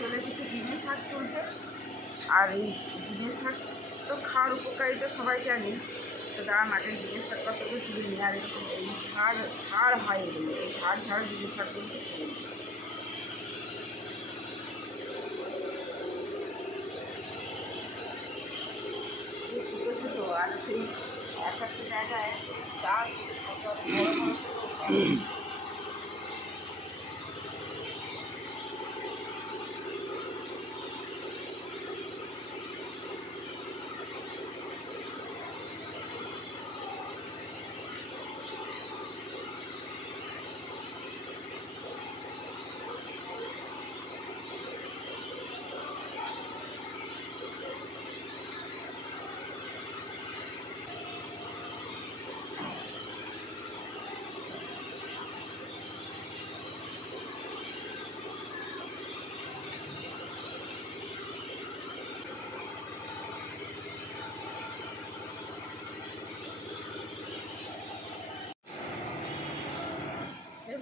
চলে এসেছি ডিমের শাক তুলতে। আর এই ডিমের শাক তো খাওয়ার উপকারিতা সবাই জানি, তো দাঁড়ান আগে ডিমের শাক কতগুলো তুলে নিই। আর এরকম এই ঝাড় হয় এগুলো, এই ঝাড় ডিমের শাকগুলো তুলে নিই। ছোটো ছোটো আর সেই এক একটা জায়গায় গাছ বড় বড়।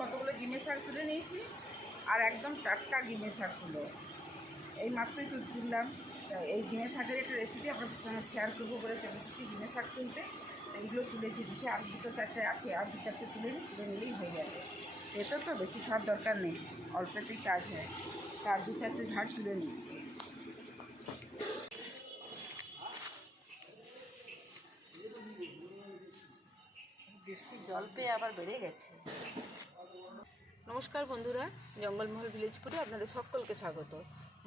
কতগুলো ডিমের শাক তুলে নিয়েছি, আর একদম টাটকা ডিমের শাকগুলো এই মাত্রই তুললাম। এই ডিমের শাকের একটা রেসিপি আপনাদের সঙ্গে শেয়ার করবো বলে চলে এসেছি ডিমের শাক তুলতে। এইগুলো তুলেছি, দেখে আর দুটো চারটে আছে, আর দু চারটে তুলে নিলেই হয়ে যাবে। এতে তো বেশি খাওয়ার দরকার নেই, অল্পতেই কাজ হয়। তার দু চারটে ঝাড় তুলে নিচ্ছি। বৃষ্টির জল পেয়ে আবার বেড়ে গেছে। নমস্কার বন্ধুরা, জঙ্গলমহল ভিলেজ ফুডে আপনাদের সকলকে স্বাগত।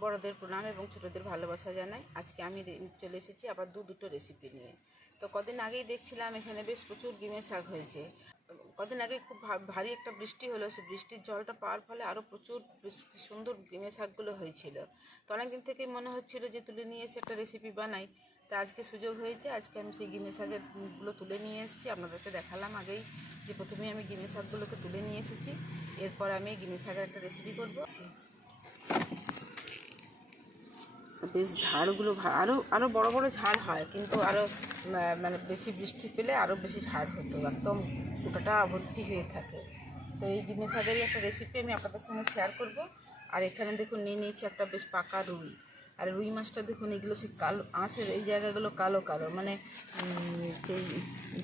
বড়দের প্রণাম এবং ছোটোদের ভালোবাসা জানাই। আজকে আমি চলে এসেছি আবার দুটো রেসিপি নিয়ে। তো কদিন আগেই দেখছিলাম এখানে বেশ প্রচুর ডিমের শাক হয়েছে। কদিন আগে খুব ভারী একটা বৃষ্টি হলো, সে বৃষ্টির জলটা পাওয়ার ফলে আরও প্রচুর সুন্দর ডিমের শাকগুলো হয়েছিল। তো অনেকদিন থেকেই মনে হচ্ছিলো যে তুলে নিয়ে এসে একটা রেসিপি বানাই। তা আজকে সুযোগ হয়েছে, আজকে আমি সেই ডিমের শাকগুলো তুলে নিয়ে এসেছি। আপনাদেরকে দেখালাম আগেই যে প্রথমেই আমি ডিমের শাকগুলোকে তুলে নিয়ে এসেছি, এরপর আমি ডিমের শাকের একটা রেসিপি করবো। বেশ ঝাড়গুলো আরও বড় বড় ঝাড় হয়, কিন্তু আরও মানে বেশি বৃষ্টি পেলে আরও বেশি ঝাড় হতো, একদম গোটাটা ভর্তি হয়ে থাকে। তো এই ডিমের শাকেরই একটা রেসিপি আমি আপনাদের সঙ্গে শেয়ার করব। আর এখানে দেখুন নিয়ে নিয়েছি একটা বেশ পাকা রুই। আর রুই মাছটা দেখুন, এগুলো সে কালো আঁশের এই জায়গাগুলো কালো কালো, মানে সেই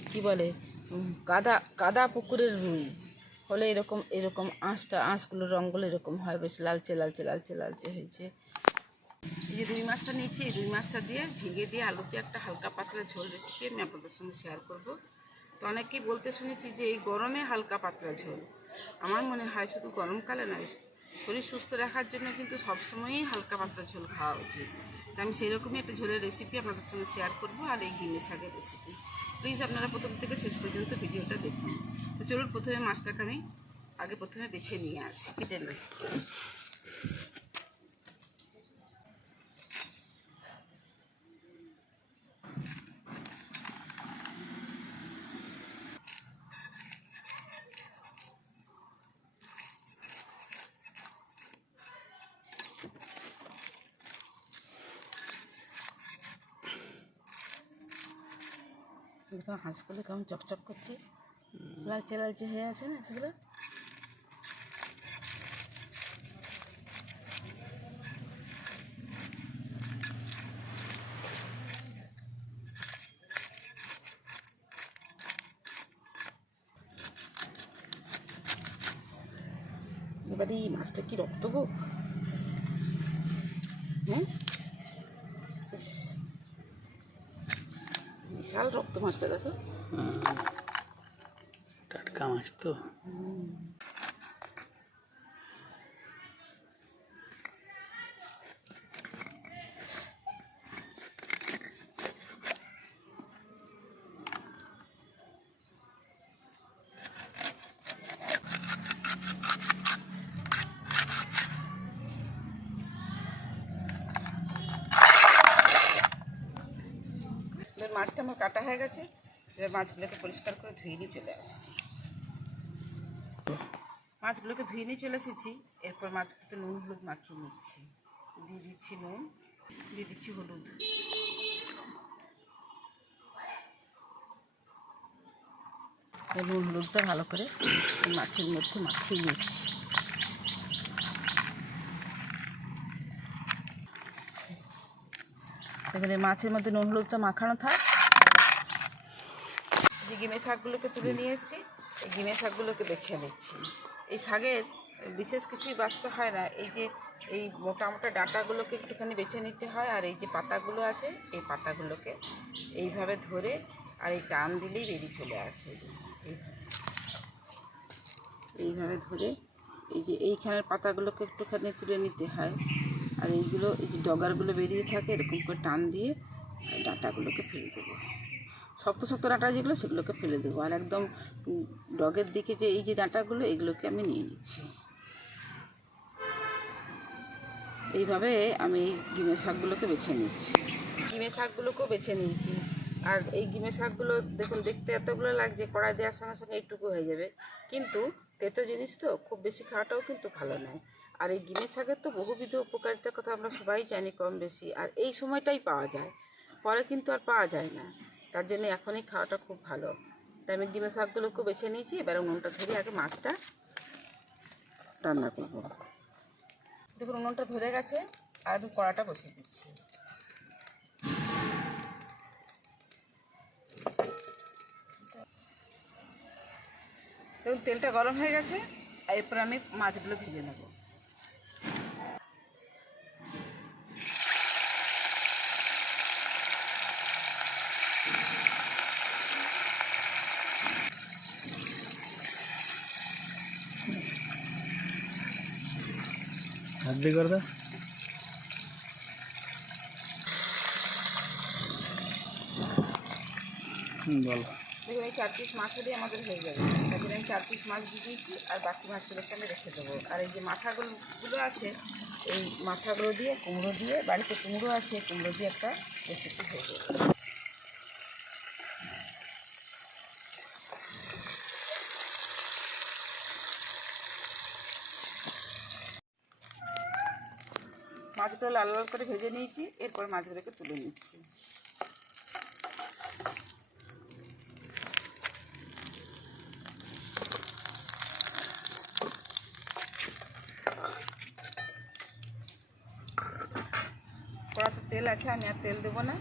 কী বলে কাদা পুকুরের রুই হলে এরকম আঁশগুলোর রঙগুলো এরকম হয়, বেশ লালচে লালচে লালচে লালচে হয়েছে। এই যে রুই মাছটা নিয়েছি, এই রুই মাছটা দিয়ে ঝিঙে দিয়ে আলু দিয়ে একটা হালকা পাতলা ঝোল রেসিপি আমি আপনাদের সঙ্গে শেয়ার করব। তো অনেকেই বলতে শুনেছি যে এই গরমে হালকা পাতলা ঝোল, আমার মনে হয় শুধু গরমকালে নয়, শরীর সুস্থ রাখার জন্য কিন্তু সবসময়ই হালকা পাতলা ঝোল খাওয়া উচিত। তো আমি সেরকমই একটা ঝোলের রেসিপি আপনাদের সঙ্গে শেয়ার করব, আর এই ডিমের শাকের রেসিপি। প্লিজ আপনারা প্রথম থেকে শেষ পর্যন্ত ভিডিওটা দেখুন। তো চলুন প্রথমে মাছটাকে আমি প্রথমে বেছে নিয়ে আসি, কেটে নিই। দেখো হাঁসগুলো কেমন চকচক করছে, লালচে লালচে হয়ে আছে না সেগুলো। এবারে এই মাছটা কি রক্ত গো, হ্যাঁ বিশাল রক্ত মাছটা, দেখো টাটকা মাছ তো। মাছটা আমার কাটা হয়ে গেছে, এবার মাছগুলোকে পরিষ্কার করে ধুয়ে নিয়ে চলে আসছি। মাছগুলোকে ধুয়ে নিয়ে চলে এসেছি। এরপর মাছগুলোতে নুন হলুদ মাখিয়ে নিচ্ছি। দিয়ে দিচ্ছি নুন, দিয়ে দিচ্ছি হলুদ। নুন হলুদটা ভালো করে মাছের মধ্যে মাখিয়ে নিচ্ছি। এখানে মাছের মধ্যে নুন হলুদটা মাখানো থাক। যে গিমে শাকগুলোকে তুলে নিয়ে এসেছি, এই গিমে শাকগুলোকে বেছে নিচ্ছি। এই শাকের বিশেষ কিছুই বাছতে হয় না, এই যে এই মোটা মোটা ডাঁটাগুলোকে একটুখানি বেছে নিতে হয়, আর এই যে পাতাগুলো আছে এই পাতাগুলোকে এইভাবে ধরে আর এই টান দিলেই বেরিয়ে চলে আসে। এইভাবে ধরে এই যে এইখানের পাতাগুলোকে একটুখানি তুলে নিতে হয়, আর এইগুলো এই যে ডগারগুলো বেরিয়ে থাকে এরকম করে টান দিয়ে ডাঁটাগুলোকে ফেলে দেবো। শক্ত শক্ত ডাঁটা যেগুলো সেগুলোকে ফেলে দেবো, আর একদম ডগের দিকে যে এই যে ডাঁটাগুলো এগুলোকে আমি নিয়ে নিচ্ছি। এইভাবে আমি এই গিমে শাকগুলোকে বেছে নিচ্ছি। গিমে শাকগুলোকেও বেছে নিয়েছি। আর এই গিমে শাকগুলো দেখুন দেখতে এতগুলো লাগছে, কড়াই দেওয়ার সঙ্গে সঙ্গে এইটুকু হয়ে যাবে, কিন্তু তেতো জিনিস তো খুব বেশি খাওয়াটাও কিন্তু ভালো নয়। আর এই গিমে শাকের তো বহুবিধ উপকারিতার কথা আমরা সবাই জানি কম বেশি, আর এই সময়টাই পাওয়া যায়, পরে কিন্তু আর পাওয়া যায় না। তার জন্য এখনই খাওয়াটা খুব ভালো। তাই আমি গিমে শাকগুলোকেও বেছে নিয়েছি। এবার উনুনটা ধরে আগে মাছটা রান্না করব। দেখুন উনুনটা ধরে গেছে, আর আমি কড়াটা বসিয়ে দিচ্ছি। দেখুন তেলটা গরম হয়ে গেছে, আর এরপর আমি মাছগুলো ভেজে নেব। হাত দিয়ে করে দাও। বল। দেখুন এই 4 পিস মাছ দিয়ে আমাদের হয়ে যাবে। তারপরে আমি 4 পিস মাছ দিয়ে দিয়েছি, আর বাকি মাছগুলোকে আমি রেখে দেবো। আর এই যে মাথাগুলো আছে, এই মাথাগুলো দিয়ে কুমড়ো দিয়ে, বাড়িতে কুমড়ো আছে, কুমড়ো দিয়ে একটা রেসিপি হয়ে যাবে। মাছগুলো লাল লাল করে ভেজে নিয়েছি, এরপর মাছগুলোকে তুলে নিচ্ছি। কড়াতে তেল আছে, আমি আর তেল দেবো না।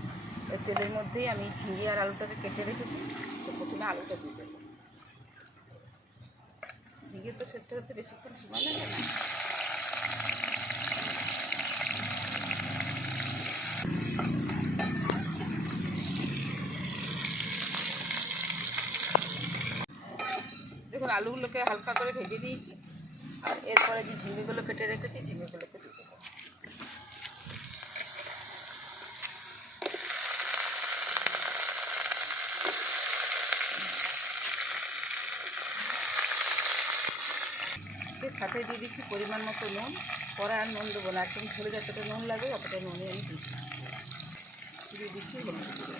এই তেলের মধ্যেই আমি ঝিঙে আর আলুটাকে কেটে রেখেছি, তো প্রথমে আলুটা দিয়ে দেবো। ঝিঙে তো সেদ্ধ হতে বেশিক্ষণ সময় লাগে না। দেখুন আলুগুলোকে হালকা করে ভেজে দিয়েছি, আর এরপরে যে ঝিঙেগুলো কেটে রেখেছি ঝিঙেগুলোকে দিয়ে দেবো। এর সাথে দিয়ে দিচ্ছি পরিমাণ মতো নুন। পরে আর নুন দেবো না, একদম ঝোলে যতটা নুন লাগে অতটা নুনই আমি দিয়ে দিচ্ছি হলুদ গুঁড়ো।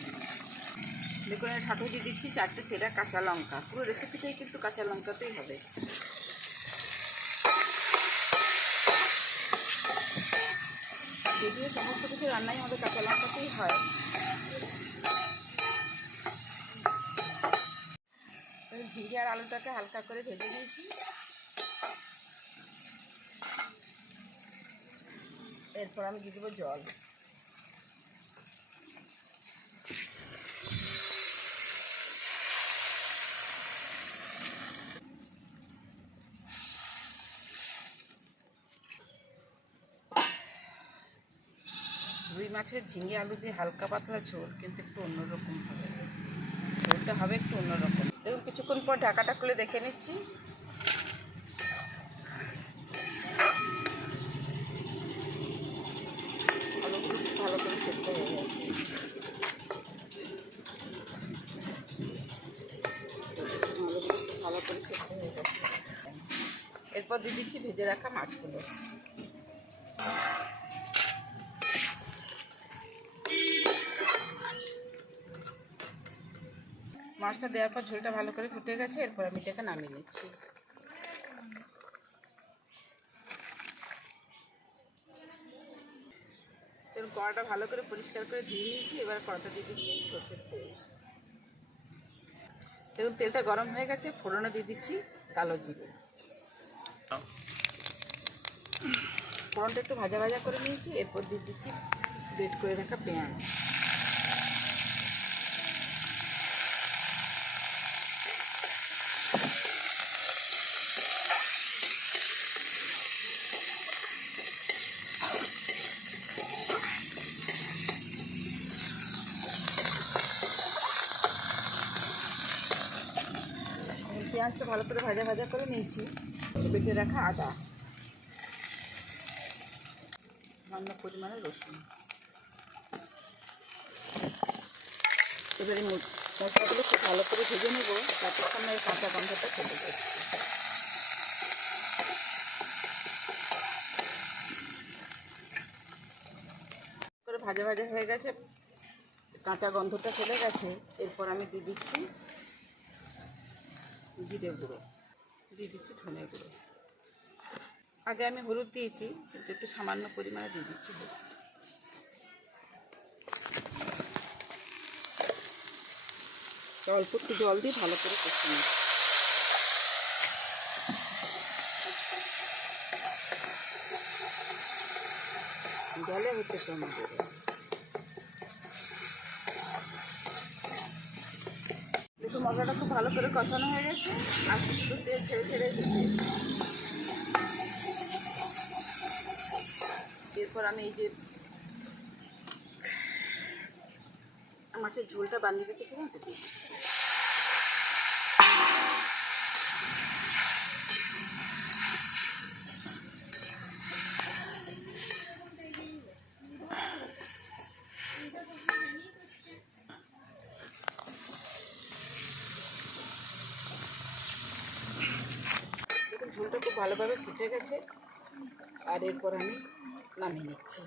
দেখুন এর সাথে দিয়ে দিচ্ছি 4টে চেরা কাঁচা লঙ্কা। পুরো রেসিপিটাই কিন্তু কাঁচা লঙ্কাতেই হবে। যদিও সমস্ত কিছু রান্নাই আমাদের কাঁচা লঙ্কাতেই হয়। ঝিঙে আর আলুটাকে হালকা করে ভেজে দিয়েছি, এরপর আমি দিয়ে দেবো জল। রুই মাছের ঝিঙে আলু দিয়ে হালকা পাতলা ঝোল কিন্তু একটু অন্যরকম হবে, ঝোলটা হবে একটু অন্যরকম। দেখুন কিছুক্ষণ পর ঢাকাটা খুলে দেখে নিচ্ছি। আলুগুলো খুব ভালো করে সেদ্ধ হয়ে গেছে। আলুগুলো খুব ভালো করে সেদ্ধ হয়ে গেছে। এরপর দিয়ে দিচ্ছি ভেজে রাখা মাছগুলো। মাছটা দেওয়ার পর ঝোলটা ভালো করে ফুটে গেছে, এরপর আমি এটাকে নামিয়ে নিচ্ছি। এরপর কড়াটা ভালো করে পরিষ্কার করে ধুয়ে নিয়েছি, এবার কড়াটা দিয়ে দিচ্ছি সরষের তেল। দেখুন তেলটা গরম হয়ে গেছে, ফোড়নে দিয়ে দিচ্ছি কালো জিরে। ফোড়নটা একটু ভাজা ভাজা করে নিয়েছি, এরপর দিয়ে দিচ্ছি গ্রেট করে রাখা পেঁয়াজ, পেঁয়াজটা ভালো করে ভাজা ভাজা করে নিয়েছি। বেটে রাখা আদা, সামান্য পরিমাণে রসুন। এবারে মশলাগুলো খুব ভালো করে ভেজে নেব, ততক্ষণ এর কাঁচা গন্ধটা চলে যাচ্ছে। করে ভাজা ভাজা হয়ে গেছে, কাঁচা গন্ধটা চলে গেছে। এরপর আমি দিয়ে দিচ্ছি জিরে গুঁড়ো, দিয়ে দিচ্ছি ধনে গুঁড়ো। আগে আমি হলুদ দিয়েছি, কিন্তু একটু সামান্য পরিমাণে দিয়ে দিচ্ছি হলুদ। অল্প একটু জল দিয়ে ভালো করে কষে নিচ্ছি। জলে হচ্ছে টমেটো। দেখুন মশলাটা খুব ভালো করে কষানো হয়ে গেছে, আর শুধু তেল ছেড়ে ছেড়ে এসেছে। এরপর আমি এই যে মাছের ঝোলটা বানিয়ে রেখেছিলাম তো দিই। দেখুন ঝোলটা খুব ভালোভাবে ফুটে গেছে, আর এরপর আমি নামিয়ে নিচ্ছি।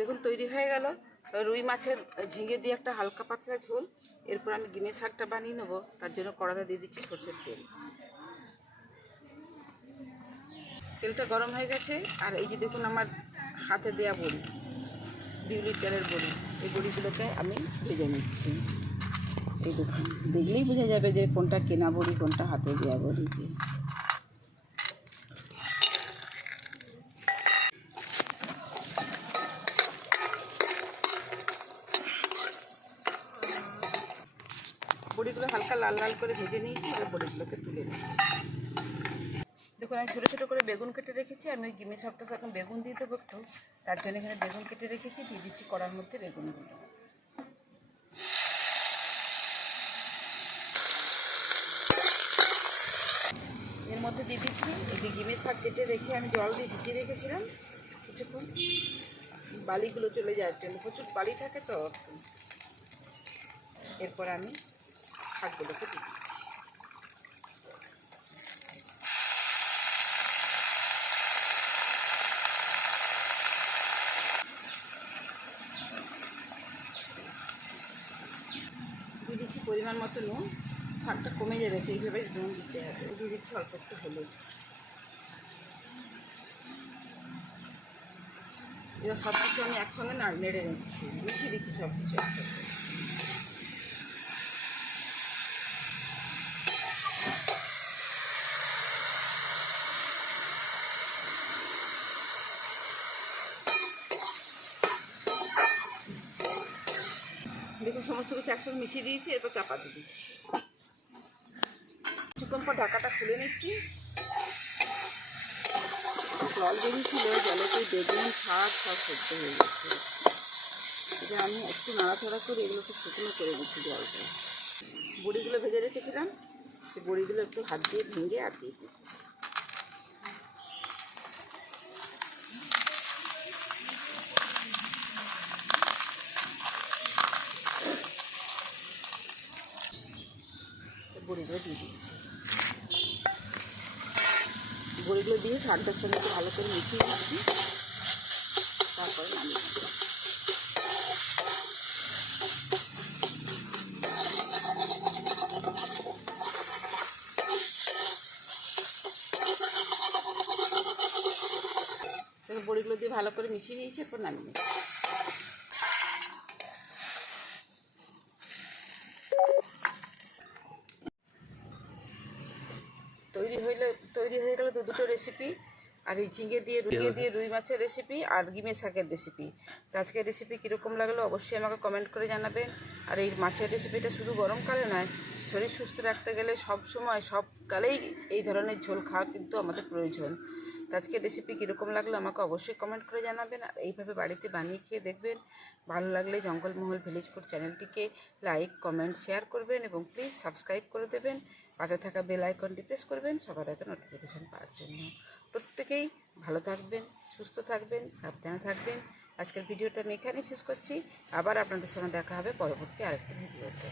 দেখুন তৈরি হয়ে গেল রুই মাছের ঝিঙে দিয়ে একটা হালকা পাতলা ঝোল। এরপর আমি ডিমের শাকটা বানিয়ে নেবো, তার জন্য কড়াতে দিয়ে দিচ্ছি সরষের তেল। তেলটা গরম হয়ে গেছে, আর এই যে দেখুন আমার হাতে দেওয়া বড়ি, বিউলির তেলের বড়ি, এই বড়িগুলোকে আমি ভেজে নিচ্ছি। এই দেখুন, দেখলেই বোঝা যাবে যে কোনটা কেনা বড়ি, কোনটা হাতে দেওয়া বড়ি। বড়িগুলো হালকা লাল লাল করে ভেজে নিয়েছি, এবার বড়িগুলোকে তুলে নিচ্ছি। দেখুন আমি ছোটো ছোটো করে বেগুন কেটে রেখেছি। আমি ওই গিমে শাকটা এখন বেগুন দিয়ে দেবো একটু, তার জন্য এখানে বেগুন কেটে রেখেছি, দিয়ে দিচ্ছি কড়ার মধ্যে বেগুনগুলো। এর মধ্যে দিয়ে দিচ্ছি এই যে গিমের শাক কেটে রেখে আমি জল দিয়ে ভিজিয়ে রেখেছিলাম কিছুক্ষণ, বালিগুলো চলে যাওয়ার জন্য, প্রচুর বালি থাকে তো। এরপর আমি শাকগুলোকে দিয়ে দিচ্ছি। দিয়ে দিচ্ছি পরিমাণ মতো নুন, শাকটা কমে যাবে সেইভাবে নুন দিতে হবে। দিয়ে দিচ্ছি অল্প একটু হলুদ। এবার সব কিছু আমি একসঙ্গে নেড়ে নিচ্ছি, মিশিয়ে দিচ্ছি সব কিছু একসাথে। দেখুন সমস্ত কিছু একসঙ্গে মিশিয়ে দিয়েছি, এরপর চাপা দিয়ে দিচ্ছি। কিছুক্ষণ পর ঢাকাটা খুলে নিচ্ছি। জল বেরিয়েছিল, জলেতে বেগুন শাক সব সেদ্ধ হয়ে গেছে। এটা আমি একটু নাড়াচাড়া করে এগুলোকে শুকনো করে দিচ্ছি জলটা। বড়িগুলো ভেজে রেখেছিলাম, সেই বড়িগুলো একটু হাত দিয়ে ভেঙে আর দিয়ে দিচ্ছি। বড়িগুলো দিয়ে দিচ্ছি। বড়িগুলো দিয়ে শাকটার সঙ্গে একটু ভালো করে মিশিয়ে দিচ্ছি, তারপরে নামিয়ে দিচ্ছি। বড়িগুলো দিয়ে ভালো করে মিশিয়ে নিয়েছি, এরপর নামিয়ে নিচ্ছি। তৈরি হয়ে গেল দুটো রেসিপি। আর এই ঝিঙে দিয়ে রুই মাছের রেসিপি আর ডিমের শাকের রেসিপি। তো আজকের রেসিপি কীরকম লাগলো অবশ্যই আমাকে কমেন্ট করে জানাবেন। আর এই মাছের রেসিপিটা শুধু গরমকালে নয়, শরীর সুস্থ রাখতে গেলে সব সময় সবকালেই এই ধরনের ঝোল খাওয়া কিন্তু আমাদের প্রয়োজন। তো আজকের রেসিপি কীরকম লাগলো আমাকে অবশ্যই কমেন্ট করে জানাবেন। আর এইভাবে বাড়িতে বানিয়ে খেয়ে দেখবেন। ভালো লাগলে জঙ্গলমহল ভিলেজ ফুড চ্যানেলটিকে লাইক, কমেন্ট, শেয়ার করবেন এবং প্লিজ সাবস্ক্রাইব করে দেবেন। পাশে থাকা বেল আইকনটি প্রেস করবেন সবার আগে নোটিফিকেশান পাওয়ার জন্য। প্রত্যেকেই ভালো থাকবেন, সুস্থ থাকবেন, সাবধানে থাকবেন। আজকের ভিডিওটা আমি এখানেই শেষ করছি। আবার আপনাদের সঙ্গে দেখা হবে পরবর্তী আরেকটি ভিডিওতে।